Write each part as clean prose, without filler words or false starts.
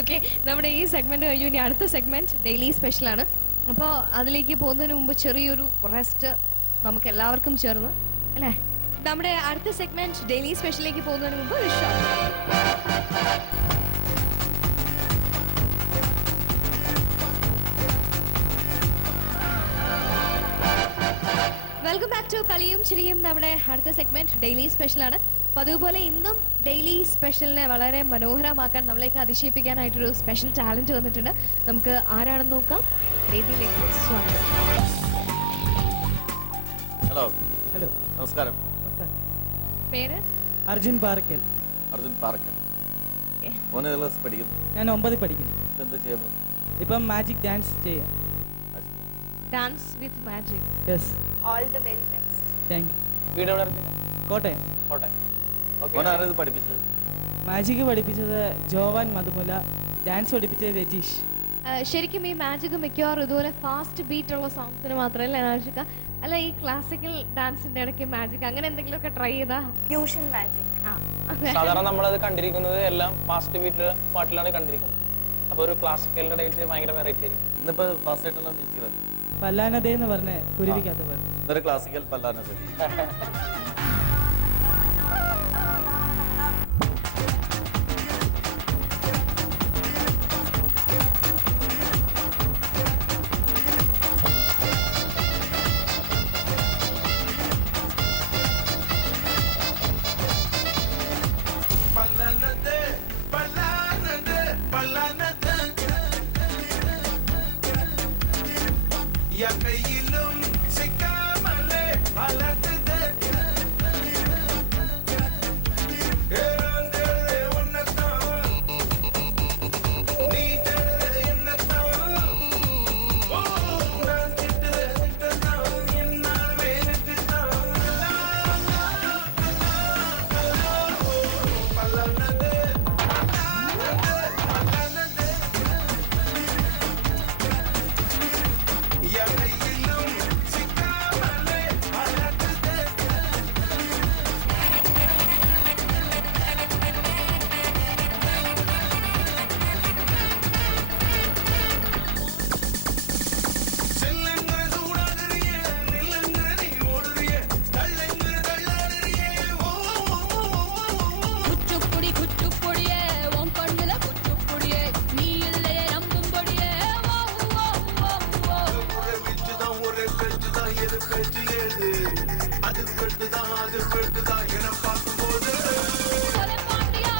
ഓക്കെ, നമ്മുടെ ഈ സെഗ്മെന്റ് കഴിഞ്ഞു. ഇനി അടുത്ത സെഗ്മെന്റ് ഡെയിലി സ്പെഷ്യൽ ആണ്. അപ്പോൾ അതിലേക്ക് പോകുന്നതിന് മുമ്പ് ചെറിയൊരു റെസ്റ്റ് നമുക്ക് എല്ലാവർക്കും ചേർന്ന് അല്ലേ? നമ്മുടെ അടുത്ത സെഗ്മെന്റ് ഡെയിലി സ്പെഷ്യലിലേക്ക് പോകുന്നതിന് മുമ്പ് ഒരു ഷോട്ട്. വെൽക്കം ബാക്ക് ടു കളിയും ചിരിയും. നമ്മുടെ അടുത്ത സെഗ്മെന്റ് ഡെയിലി സ്പെഷ്യലാണ്. അപ്പോൾ അതുപോലെ ഇന്നും ഡെയിലി സ്പെഷ്യലിനെ വളരെ മനോഹരമാക്കാൻ നമ്മളേക്ക് അതിശയിപ്പിക്കാനായിട്ടൊരു സ്പെഷ്യൽ ചാലഞ്ച് വന്നിട്ടുണ്ട്. നമുക്ക് ആരാണെന്ന് നോക്കാം. വേദിയിലേക്ക് സ്വാഗതം. ഹലോ. ഹലോ, നമസ്കാരം. പേര്? അർജുൻ പാർക്കൽ. അർജുൻ പാർക്കൽ. മോനെ ക്ലാസ് പഠിക്കുന്നു. ഞാൻ 9 പഠിക്കുന്നു. എന്താ ചെയ്യാൻ? ഇപ്പം മാജിക് ഡാൻസ് ചെയ്യാം. Dance with magic. Yes, all the very best. Thank you. വീട് എവിടെ ഇറങ്ങിയത്? കോട്ടയം. കോട്ടയം. മോനെ ആരാ പഠിപ്പിച്ചത്? മാജിക് പഠിപ്പിച്ചത് ജോവാൻ മധുമുല, ഡാൻസ് പഠിപ്പിച്ചത് രജീഷ്. ശരിക്കും ഈ മാജിക് മിക്കവാറും ഇതുപോലെ ഫാസ്റ്റ് ബീറ്റ് ഉള്ള സോങ്സിന് മാത്രമല്ല ആവശ്യക്ക, അല്ല ഈ ക്ലാസിക്കൽ ഡാൻസിന്റെ ഇടയ്ക്ക് മാജിക് അങ്ങനെ എന്തെങ്കിലുമൊക്കെ ട്രൈ ചെയ്താ? Fusion magic. സാധാരണ നമ്മളത് കണ്ടിരിക്കുന്നത് എല്ലാം ഫാസ്റ്റ് ബീറ്റിലുള്ള പാട്ടിലാണ് കണ്ടിരിക്കുന്നത്. അപ്പൊ ഒരു ക്ലാസിക്കലിന്റെ ഇടയിൽ ഭയങ്കര വെറൈറ്റി ആയിരിക്കും. ഇന്നിപ്പോ ഫാസ്റ്റ് ആയിട്ടുള്ള മ്യൂസിക്കലാണ് പല്ലാനതേ എന്ന് പറഞ്ഞ കുരുവിക്കാത്ത പാട്ട്. ഇന്നൊരു ക്ലാസിക്കൽ പല്ലാനത്. கையிலும் சிக்காமலே வளர்த்துது உன்னத்தான் நீ என்னத்தான் நான் திட்டதான் என்னால் வேறுதான் பல்லானது கையிலும் சிக்காமலே வளர்த்துது. செல்லுங்கிற சூடாகிறிய நில்லுங்கிற நீ ஓடுறிய தள்ளுங்கிற தள்ளாடுறிய குச்சுப்புடி குச்சுப்புடியே உன் கண்ணுல குச்சுப்புடியே நீ இல்லையே நம்பும்படியே ஒரே பிச்சுதான் ஒரே பேச்சுதான் எது பேச்சு ஏது அது பெட்டுதான் என பார்க்கும்போது கொலை பாண்டியா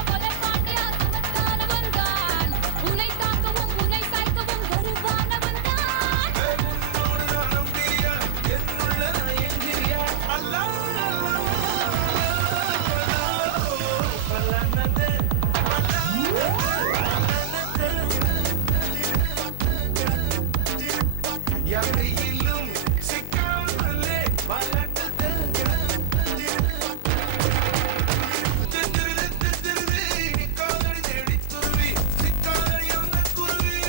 சுமத்தானவன் தான் உன்னை தாக்கவும் உன்னை சாய்க்கவும் வருவானவன் தான் உன்னோடு நான் நம்பியா என்னுள்ள நான் எங்கிறியா அல்லா பல்லானது கையிலும் சிக்காமலே வளர்த்தது நிக்காதடி தேடி துருவி சிக்காதடி அந்த குருவி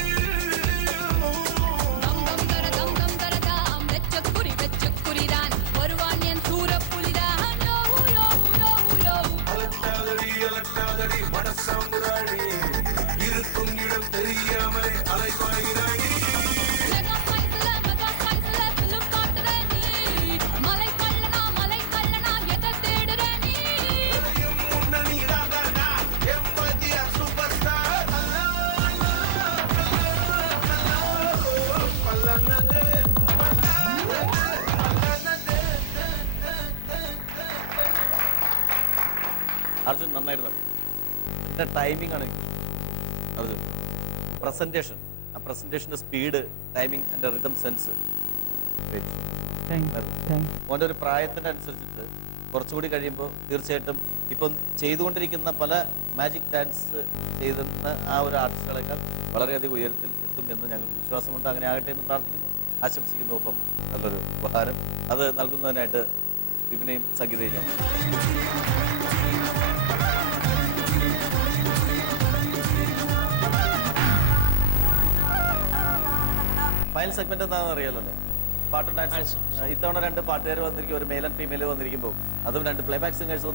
தம் தரதாம் வெச்சக்குரிதான் வருவான் என் சூரப்புலிதான் யோ யோ யோ யோ அலட்டாதடி மனசாமுராடி இருக்கும் இடம் தெரியாமலே அலைவாயிராடி மெகா ஸ்பைஸ்ல சிலும் காட்டுற நீ மலை கள்ளனா எதை தேடுற நீ முன்னணி ராகா எம்பதியா சூப்பர் ஸ்டார் பல்லானது അർജുൻ നന്നായിരുന്നു. എന്റെ ടൈമിംഗ് ആണ് അർജുൻ. പ്രസന്റേഷൻ, ആ പ്രസന്റേഷന്റെ സ്പീഡ്, ടൈമിംഗ്, എന്റെ റിതം സെൻസ്. മോന്റെ ഒരു പ്രായത്തിന്റെ അനുസരിച്ചിട്ട് കുറച്ചുകൂടി കഴിയുമ്പോൾ തീർച്ചയായിട്ടും ഇപ്പം ചെയ്തുകൊണ്ടിരിക്കുന്ന പല മാജിക് ഡാൻസ് ചെയ്യുന്ന ആ ഒരു ആർട്ടിസ്റ്റുകളെക്കാൾ വളരെയധികം ഉയരത്തിൽ എത്തും എന്ന് ഞങ്ങൾക്ക് വിശ്വാസമുണ്ട്. അങ്ങനെ ആകട്ടെ എന്ന് പ്രാർത്ഥിക്കുന്നു, ആശംസിക്കുന്നു. ഒപ്പം നല്ലൊരു ഉപഹാരം അത് നൽകുന്നതിനായിട്ട് വിപിനെയും സംഗീതയും ഞാൻ ഫൈനൽ സെഗ്മെന്റ് എന്താണെന്ന് അറിയാലോ അല്ലേ? പാട്ടും ഡാൻസും. ഇത്തവണ 2 പാട്ടുകാർ വന്നിരിക്കും, ഒരു മെയിൽ ആൻഡ് ഫീമെയിൽ വന്നിരിക്കുമ്പോൾ അതും 2 പ്ലേബാക്ക് സിംഗേഴ്സ്